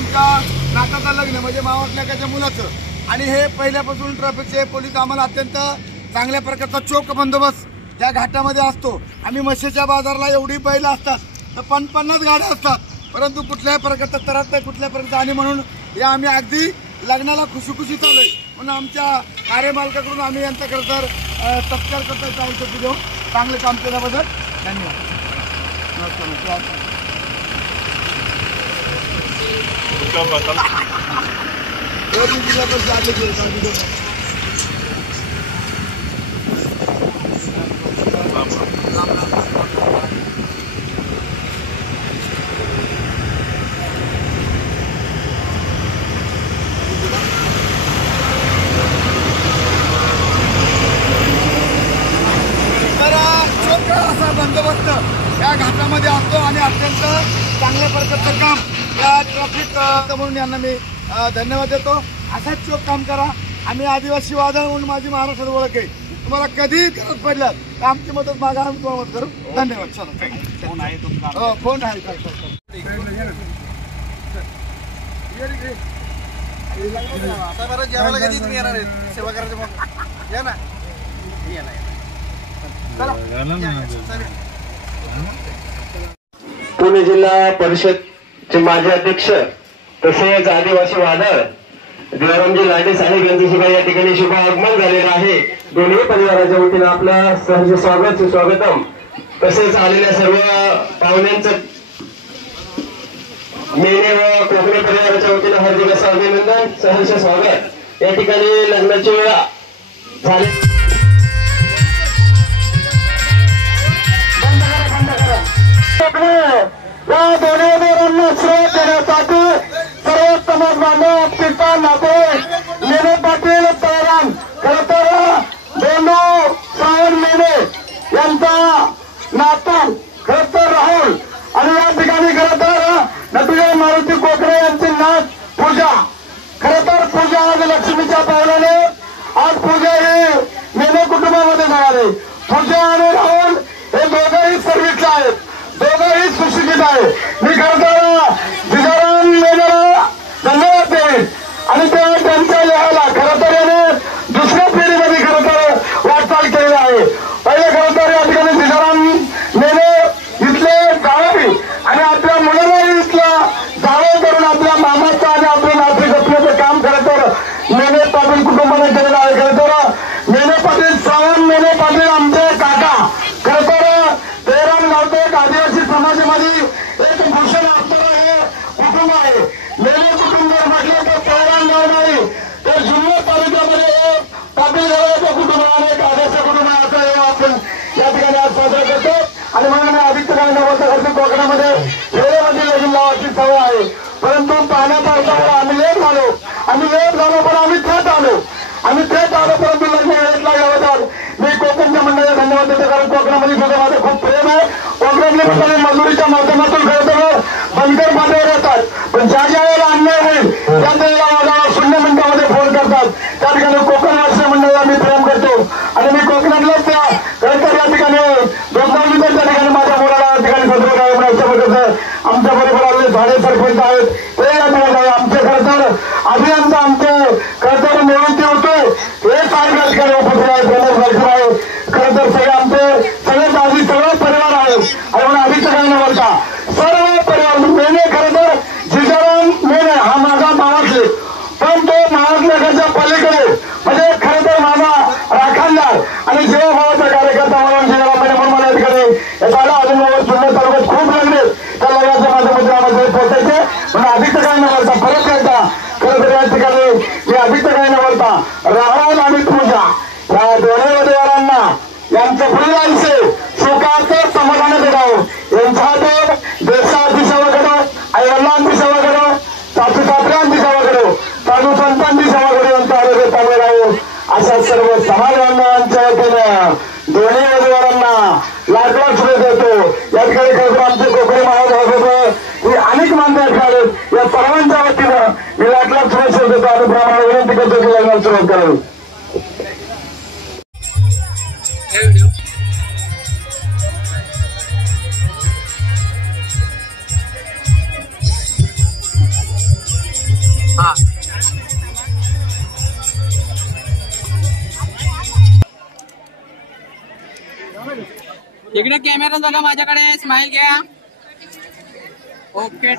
आमच्या नाताचं लग्न म्हणजे मावटल्याच्या मुलाचं आणि हे पहिल्यापासून ट्रॅफिकचे पोलीस आम्हाला अत्यंत चांगल्या प्रकारचा चोख बंदोबस्त त्या घाटामध्ये असतो। आम्ही म्हशीच्या बाजारला एवढी बैल असतात तर 50 गाड्या असतात, परंतु कुठल्याही प्रकारचा त्रास नाही, कुठल्या प्रकारचा आणि म्हणून या आम्ही अगदी लग्नाला खुशी चाललोय। म्हणून आमच्या कार्यमालकाकडून आम्ही यांच्याकडे तर सत्कार करता आमचं देऊन चांगले काम केल्याबद्दल धन्यवाद। असा बंदोबस्त या घाटामध्ये असतो आणि अत्यंत चांगल्या प्रकारचं काम या ट्रॅफिक म्हणून यांना मी धन्यवाद देतो। असाच चोख काम करा। आम्ही आदिवासी वादळ म्हणून माझी महाराष्ट्रात ओळख आहे, तुम्हाला कधीही गरज पडल्यास तर आमची मदत मागा, आम्ही तुम्हाला मदत करू। धन्यवाद। चला फोन आहे तुमचा? फोन आहे जेवायला कधी तुम्ही येणार आहे सेवा करायचं या ना। पुणे जिल्हा परिषदचे माजी अध्यक्ष तसेच आदिवासी वादळ देवरामजी लांडे साहेब यांचे सुद्धा या ठिकाणी शुभ आगमन झालेलं आहे। दोन्ही परिवाराच्या वतीने आपलं सहर्ष स्वागतम तसेच आलेल्या सर्व पाहुण्यांचं मेने व कोकणी परिवाराच्या वतीने हार्दिक असं अभिनंदन, सहर्ष स्वागत। या ठिकाणी लग्नाची वेळ झाली। या दोन्ही देवांना श्रेय देण्यासाठी सर्व समाज बांधव कीर्तन नाते मेने पाटील तळराम खरं तर बेंडू श्रावण मेने यांचा नातू खरं तर राहुल आणि या ठिकाणी खरं तर नटुराज मारुती कोकरे यांची नात पूजा। खरं तर पूजा आज लक्ष्मीच्या पावलाने आज पूजा ही मेने कुटुंबामध्ये जाणार आहे। पूजा आणि राहुल हे दोघंही सर्व्हिसला आहेत, दोघंही सुशिक्षित आहे। मी खरं तर जिजाराम मेनेला धन्यवाद देईन आणि त्यांच्या लिहायला खरं तर याने दुसऱ्या पिढीमध्ये खरं तर वाटचाल केलेली आहे। पहिले खरं तर या ठिकाणी जिजाराम मेने इथले गावावी आणि आपल्या मुलालाही इथला जावं करून आपल्या मामाचं आणि आपल्या नाते जपण्याचं काम खरं तर मेने पाटील कुटुंबाने केलेलं आहे। खरं तर मेने पाटील श्रावण मेने पाटील आमचे काका खरं तर आदिवासी समाजामध्ये एक भूषण असणारं हे कुटुंब आहे। मेने कुटुंब म्हटलं तर तळराम गाव नाही तर जुन्नर तालुक्यामध्ये पाटील गावाचं कुटुंब आहे, एक आदर्श कुटुंब आहे असं हे आपण या ठिकाणी आज साजरा करतो। आणि म्हणून आदित्य गायनावरच्या कोकणामध्ये वेळेमध्ये लगीन लावायची सवय आहे, परंतु पाण्या पावसामुळे आम्ही लेट झालो पण आम्ही थेट आलो परंतु लग्न वेळेत लागल्याबद्दल मी कोकणच्या मंडळाला धन्यवाद देतो, कारण कोकणामध्ये सुद्धा माझं खूप प्रेम आहे। कोकणातले लोकांनी मजुरीच्या माध्यमातून खरं तर बंकर पातळीवर येतात, पण ज्या वेळेला अन्याय होईल त्या वेळेला मला 0 मिनिटामध्ये फोन करतात। त्या ठिकाणी कोकण वासिय मंडळाला मी प्रेम करतो आणि मी कोकणातल्याच त्या खरं तर या ठिकाणी दोनदावीच्या ठिकाणी माझ्या मुलाला या ठिकाणी सदर गायब आमच्या बरोबर आलेले झाडे सरपंच आहेत ते या ठिकाणी आमचे खरं तर अभियंता आमचे खरं तर निवृत्ती होतोय हे साहेब या ठिकाणी उपस्थित आहेत, आहे खरं तर सगळे आमचे सगळे दाजी सगळे परिवार आहेत आणि म्हणून आधीचं काही न बोलता सर्व परिवार मेने खरं तर जिजाराम मेने हा माझा मावासले, पण तो मावासलेखाच्या पलीकडे म्हणजे खरं तर माझा राखणदार आणि जीवाभावाचा कार्यकर्ता म्हणून जिजाराम मेने म्हणून मला या ठिकाणी झाला। अजून जुन्नर तालुक्यात खूप लागले त्या लग्नाच्या माध्यमातून आम्हाला पोहोचायचे, पण आधीचं काही न बोलता परत एकदा खरं तर या ठिकाणी मी आधीचं काही न बोलता राहुल आणि पूजा या दोन्ही उमेदवारांना यांचं पुढील आयुष्य सुखाचं समाधानाचं गाव यांचा हात देशाची सेवा करो, आईवडिलांची सेवा करो, सासू सासऱ्यांची सेवा करो, साधू संतांची सेवा करो, यांचं आरोग्य चांगलं राहू अशा सर्व समाज बांधवांच्या वतीनं दोन्ही उमेदवारांना लाख लाख शुभेच्छा देतो। या ठिकाणी खरं आमचे कोकणी महाराज ही अनेक माणसं आहेत, या सर्वांच्या वतीनं मी लाख लाख शुभेच्छा देतो आणि प्रमाणे विनंती करतो की लग्नाला सुरुवात करावी। हा इकडे कॅमेरा बघा माझ्याकडे, स्माइल घ्या. ओके.